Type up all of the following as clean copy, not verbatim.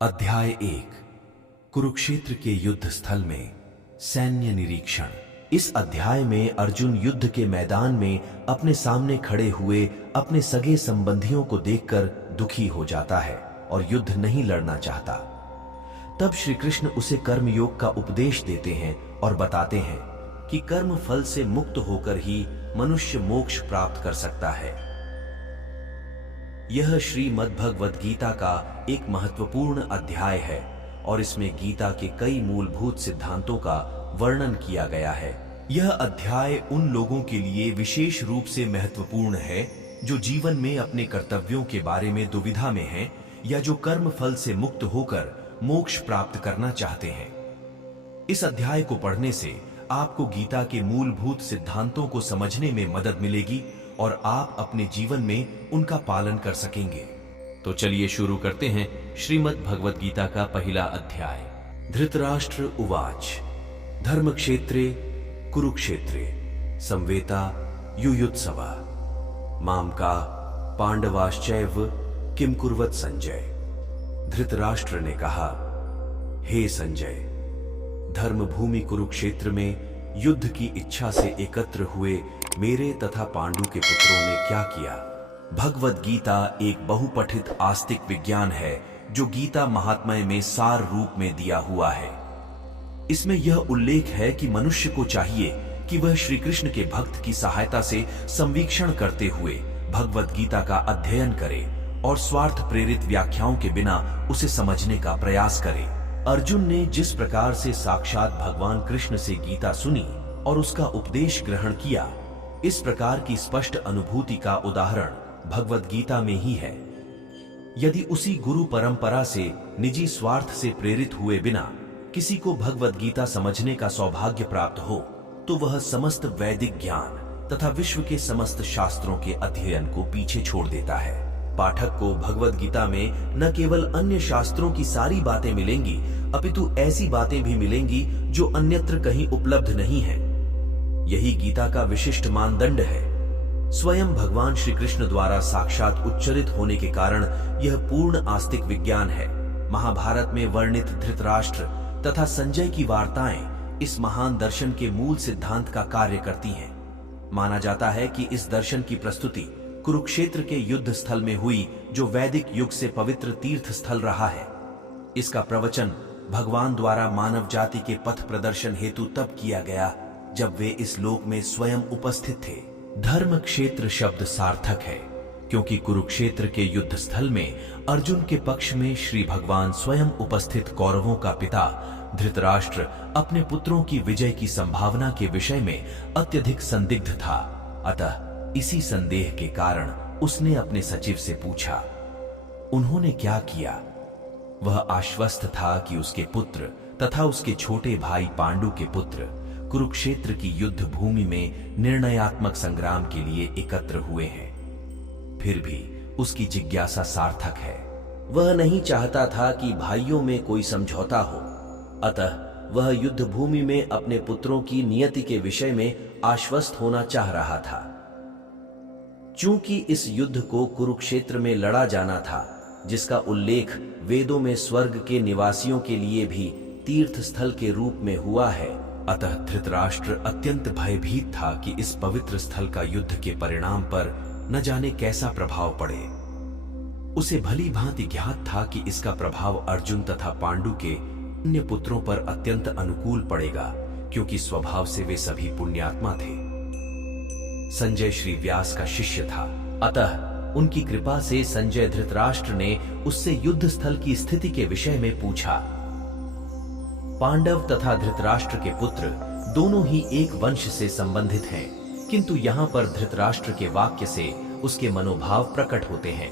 अध्याय 1 कुरुक्षेत्र के युद्ध स्थल में सैन्य निरीक्षण। इस अध्याय में अर्जुन युद्ध के मैदान में अपने सामने खड़े हुए अपने सगे संबंधियों को देखकर दुखी हो जाता है और युद्ध नहीं लड़ना चाहता। तब श्री कृष्ण उसे कर्मयोग का उपदेश देते हैं और बताते हैं कि कर्म फल से मुक्त होकर ही मनुष्य मोक्ष प्राप्त कर सकता है। यह श्रीमद् भगवद गीता का एक महत्वपूर्ण अध्याय है और इसमें गीता के कई मूलभूत सिद्धांतों का वर्णन किया गया है। यह अध्याय उन लोगों के लिए विशेष रूप से महत्वपूर्ण है जो जीवन में अपने कर्तव्यों के बारे में दुविधा में हैं या जो कर्म फल से मुक्त होकर मोक्ष प्राप्त करना चाहते हैं। इस अध्याय को पढ़ने से आपको गीता के मूलभूत सिद्धांतों को समझने में मदद मिलेगी और आप अपने जीवन में उनका पालन कर सकेंगे। तो चलिए शुरू करते हैं श्रीमद् भगवद गीता का पहला अध्याय। धृतराष्ट्र उवाच धर्मक्षेत्रे कुरुक्षेत्रे संवेता युयुत्सवा मामका पांडवाश्चैव किम कुर्वत संजय। धृतराष्ट्र ने कहा, हे संजय, धर्मभूमि कुरुक्षेत्र में युद्ध की इच्छा से एकत्र हुए मेरे तथा पांडु के पुत्रों ने क्या किया। भगवद गीता एक बहुपठित आस्तिक विज्ञान है जो गीता महात्म्य में सार रूप में दिया हुआ है। इसमें यह उल्लेख है कि मनुष्य को चाहिए कि वह श्री कृष्ण के भक्त की सहायता से संवीक्षण करते हुए भगवद गीता का अध्ययन करे और स्वार्थ प्रेरित व्याख्याओं के बिना उसे समझने का प्रयास करे। अर्जुन ने जिस प्रकार से साक्षात भगवान कृष्ण से गीता सुनी और उसका उपदेश ग्रहण किया, इस प्रकार की स्पष्ट अनुभूति का उदाहरण भगवद गीता में ही है। यदि उसी गुरु परंपरा से निजी स्वार्थ से प्रेरित हुए बिना किसी को भगवद गीता समझने का सौभाग्य प्राप्त हो, तो वह समस्त वैदिक ज्ञान तथा विश्व के समस्त शास्त्रों के अध्ययन को पीछे छोड़ देता है। पाठक को भगवद गीता में न केवल अन्य शास्त्रों की सारी बातें मिलेंगी, अपितु ऐसी बातें भी मिलेंगी जो अन्यत्र कहीं उपलब्ध नहीं है। यही गीता का विशिष्ट मानदंड है। स्वयं भगवान श्री कृष्ण द्वारा साक्षात उच्चरित होने के कारण यह पूर्ण आस्तिक विज्ञान है। महाभारत में वर्णित धृतराष्ट्र तथा संजय की वार्ताएं इस महान दर्शन के मूल सिद्धांत का कार्य करती हैं। माना जाता है कि इस दर्शन की प्रस्तुति कुरुक्षेत्र के युद्ध स्थल में हुई, जो वैदिक युग से पवित्र तीर्थ स्थल रहा है। इसका प्रवचन भगवान द्वारा मानव जाति के पथ प्रदर्शन हेतु तब किया गया जब वे इस लोक में स्वयं उपस्थित थे। धर्म क्षेत्र शब्द सार्थक है क्योंकि कुरुक्षेत्र के युद्ध स्थल में अर्जुन के पक्ष में श्री भगवान स्वयं उपस्थित कौरवों का पिता धृतराष्ट्र अपने पुत्रों की विजय की संभावना के विषय में अत्यधिक संदिग्ध था। अतः इसी संदेह के कारण उसने अपने सचिव से पूछा। उन्होंने क्या किया? वह आश्वस्त था कि उसके पुत्र तथा उसके छोटे भाई पांडु के पुत्र कुरुक्षेत्र की युद्ध भूमि में निर्णयात्मक संग्राम के लिए एकत्र हुए हैं। फिर भी उसकी जिज्ञासा सार्थक है। वह नहीं चाहता था कि भाइयों में कोई समझौता हो, अतः वह युद्ध भूमि में अपने पुत्रों की नियति के विषय में आश्वस्त होना चाह रहा था। चूंकि इस युद्ध को कुरुक्षेत्र में लड़ा जाना था, जिसका उल्लेख वेदों में स्वर्ग के निवासियों के लिए भी तीर्थ स्थल के रूप में हुआ है, अतः धृतराष्ट्र अत्यंत भयभीत था कि इस पवित्र स्थल का युद्ध के परिणाम पर न जाने कैसा प्रभाव पड़े। उसे भली भांति ज्ञात था कि इसका प्रभाव अर्जुन तथा पांडु के अन्य पुत्रों पर अत्यंत अनुकूल पड़ेगा, क्योंकि स्वभाव से वे सभी पुण्यात्मा थे। संजय श्री व्यास का शिष्य था, अतः उनकी कृपा से संजय धृतराष्ट्र ने उससे युद्ध स्थल की स्थिति के विषय में पूछा। पांडव तथा धृतराष्ट्र के पुत्र दोनों ही एक वंश से संबंधित हैं, किंतु यहाँ पर धृतराष्ट्र के वाक्य से उसके मनोभाव प्रकट होते हैं।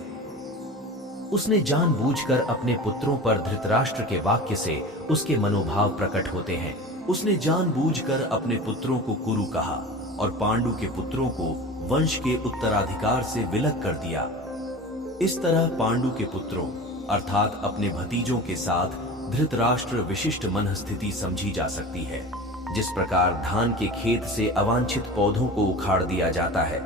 उसने जानबूझकर अपने पुत्रों पर धृतराष्ट्र के वाक्य से उसके मनोभाव प्रकट होते हैं। उसने जानबूझकर अपने पुत्रों को कुरु कहा और पांडु के पुत्रों को वंश के उत्तराधिकार से विलग कर दिया। इस तरह पांडु के पुत्रों अर्थात अपने भतीजों के साथ धृतराष्ट्र विशिष्ट मन स्थिति समझी जा सकती है। जिस प्रकार धान के खेत से अवांछित पौधों को उखाड़ दिया जाता है,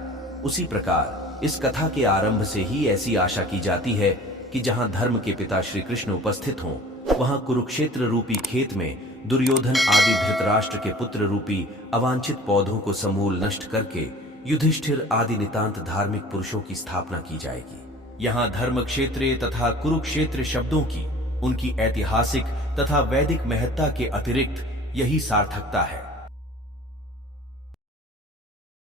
उसी प्रकार इस कथा के आरंभ से ही ऐसी आशा की जाती है कि जहां धर्म के पिता श्री कृष्ण उपस्थित हों, वहां कुरुक्षेत्र रूपी खेत में दुर्योधन आदि धृतराष्ट्र के पुत्र रूपी अवांछित पौधों को समूल नष्ट करके युधिष्ठिर आदि नितांत धार्मिक पुरुषों की स्थापना की जाएगी। यहाँ धर्म क्षेत्र तथा कुरुक्षेत्र शब्दों की उनकी ऐतिहासिक तथा वैदिक महत्ता के अतिरिक्त यही सार्थकता है